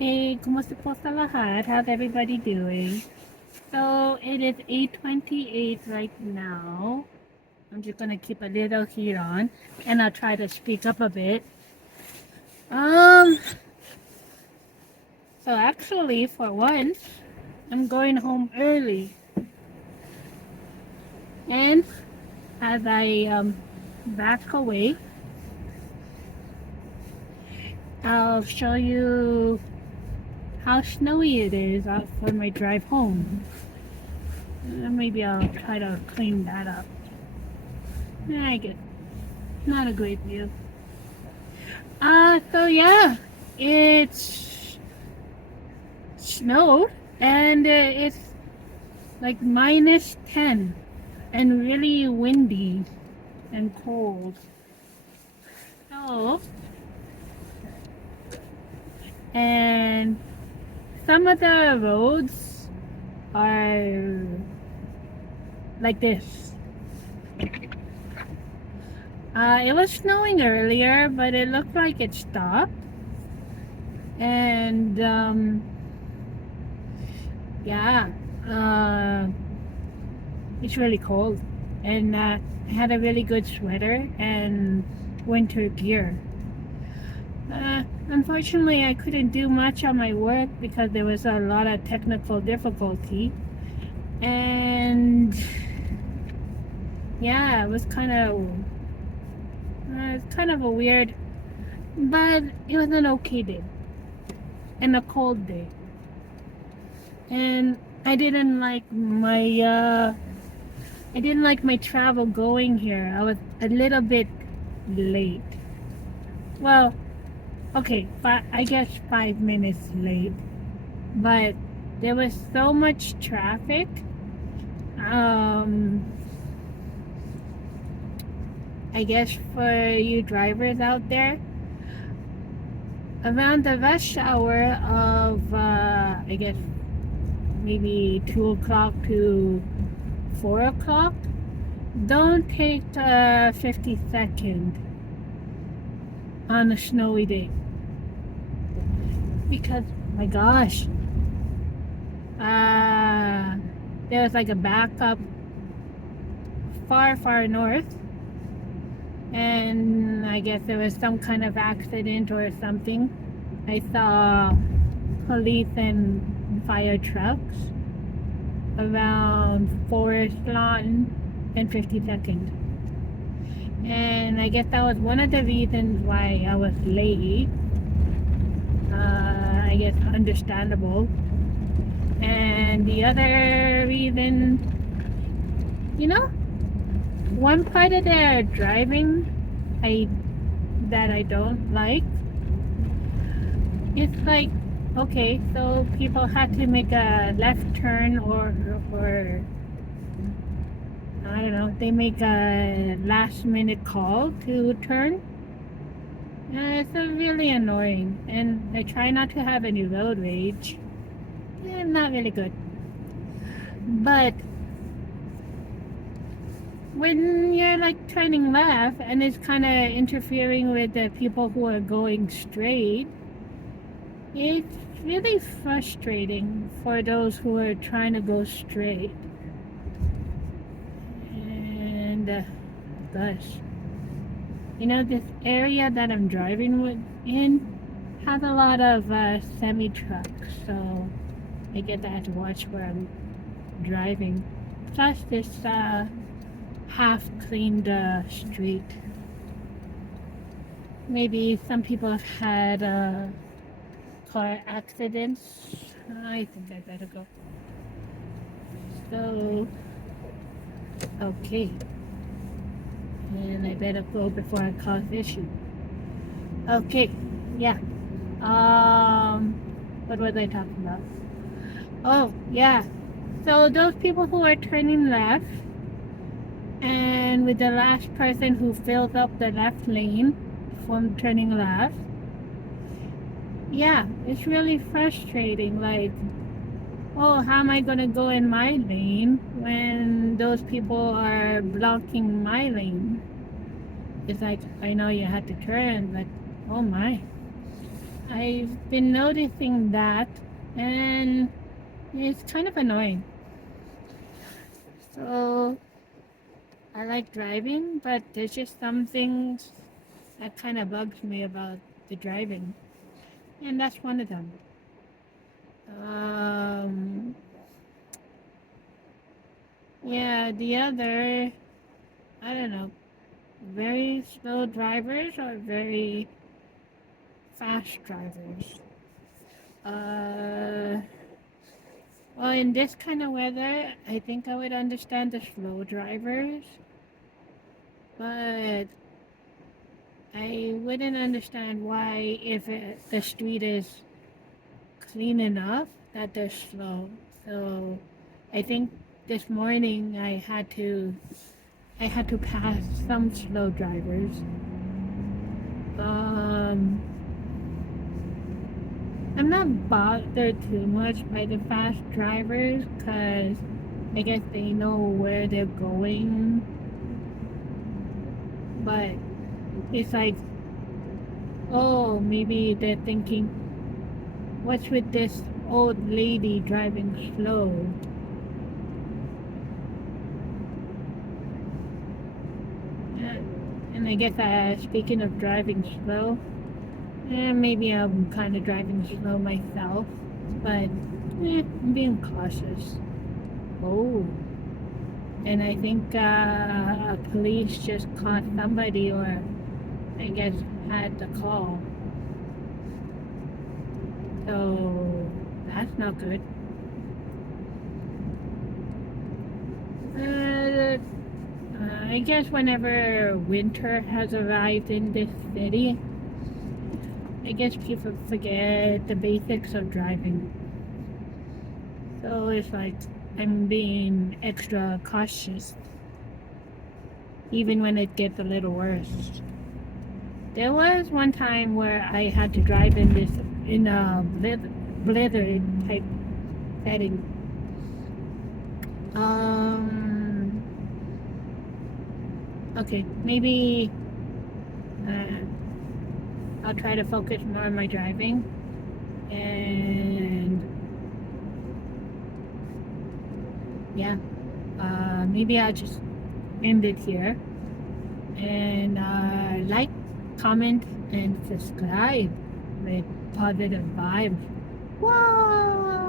Hey, ¿cómo se puede lahat? How's everybody doing? So it is 8:28 right now. I'm just gonna keep a little heat on, and I'll try to speak up a bit. Um, so actually, for once, I'm going home early, and as I back away, I'll show you how snowy it is out for my drive home. Maybe I'll try to clean that up. I get not a great view. So yeah, it's snowed and it's like -10 and really windy and cold. So, and some of the roads are like this. It was snowing earlier, but it looked like it stopped. And yeah, uh, it's really cold. And I had a really good sweater and winter gear. Unfortunately, I couldn't do much on my work because there was a lot of technical difficulty. And yeah, it's kind of a weird, but it was an okay day and a cold day. And I didn't like my travel going here. I was a little bit late. Well, okay, I guess 5 minutes late, but there was so much traffic. Um, I guess for you drivers out there, around the rush hour of, I guess maybe 2 o'clock to 4 o'clock, don't take the 50-second on a snowy day because, my gosh, there's like a backup far north, and I guess there was some kind of accident or something. I saw police and fire trucks around Forest Lawn and 52nd. And I guess that was one of the reasons why I was late. I guess understandable. And the other reason, you know, one part of their driving that I don't like, it's like, okay, so people had to make a left turn or I don't know, they make a last minute call to turn. It's really annoying, and I try not to have any road rage. Not really good. But when you're like turning left and it's kind of interfering with the people who are going straight, it's really frustrating for those who are trying to go straight. And gosh, you know, this area that I'm driving in has a lot of semi trucks, so I guess I have to watch where I'm driving. Plus, this half cleaned street. Maybe some people have had car accidents. I think I better go. So, okay. And I better go before I cause issue. Okay, yeah. What was I talking about? Oh, yeah. So those people who are turning left, and with the last person who fills up the left lane from turning left, yeah, it's really frustrating. Like, oh, how am I gonna go in my lane when those people are blocking my lane? It's like, I know you had to turn, but oh my. I've been noticing that, and it's kind of annoying. So I like driving, but there's just some things that kind of bugs me about the driving, and that's one of them. Um, yeah, the other, I don't know, very slow drivers or very fast drivers. Uh, well, in this kind of weather, I think I would understand the slow drivers, but I wouldn't understand why, if the street is clean enough, that they're slow. So I think this morning I had to pass some slow drivers. Um, I'm not bothered too much by the fast drivers because I guess they know where they're going. But it's like, oh, maybe they're thinking, what's with this old lady driving slow? And I guess speaking of driving slow, maybe I'm kind of driving slow myself, but I'm being cautious. Oh, and I think police just caught somebody, or I guess had the call. So that's not good. Uh, I guess whenever winter has arrived in this city, I guess people forget the basics of driving. So it's like I'm being extra cautious, even when it gets a little worse. There was one time where I had to drive in a blizzard type setting. Um. Okay, maybe uh, I'll try to focus more on my driving, and yeah, maybe I'll just end it here. And like, comment, and subscribe with positive vibes. Whoa!